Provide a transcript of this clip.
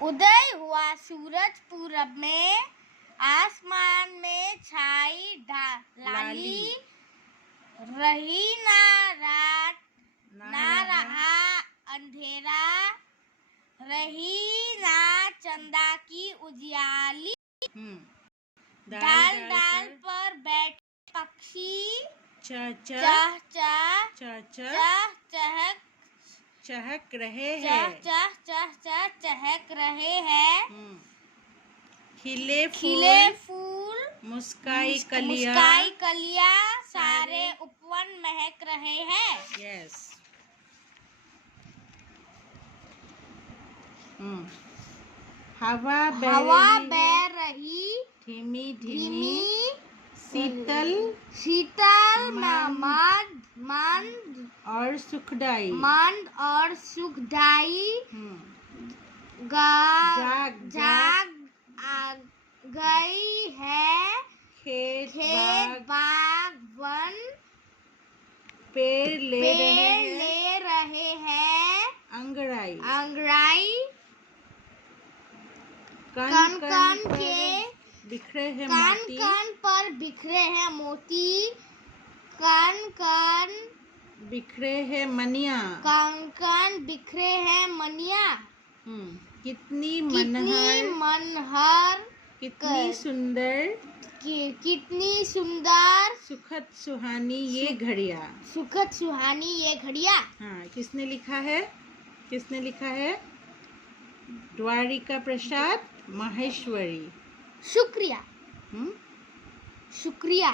उदय हुआ सूरज पूरब में, आसमान में छाई लाली, रही ना रात ना रहा अंधेरा, रही ना चंदा की उजियाली। डाल डाल पर बैठे पक्षी, चह चह चहक रहे हैं, चहक रहे हैं। खिले फूल मुस्काई कलियां, सारे उपवन महक रहे हैं। यस। हवा बह रही धीमी धीमी, शीतल मंद और सुखदाई, जाग गई है। खेत बाग वन पेड़ ले रहे हैं। अंगड़ाई कन के बिखरे हैं कान पर बिखरे हैं मोती, कान बिखरे हैं मनिया, कान बिखरे हैं मनिया। कितनी मनहर कितनी सुंदर सुखद सुहानी ये घड़ियां। हाँ, किसने लिखा है? द्वारिका प्रसाद माहेश्वरी। शुक्रिया।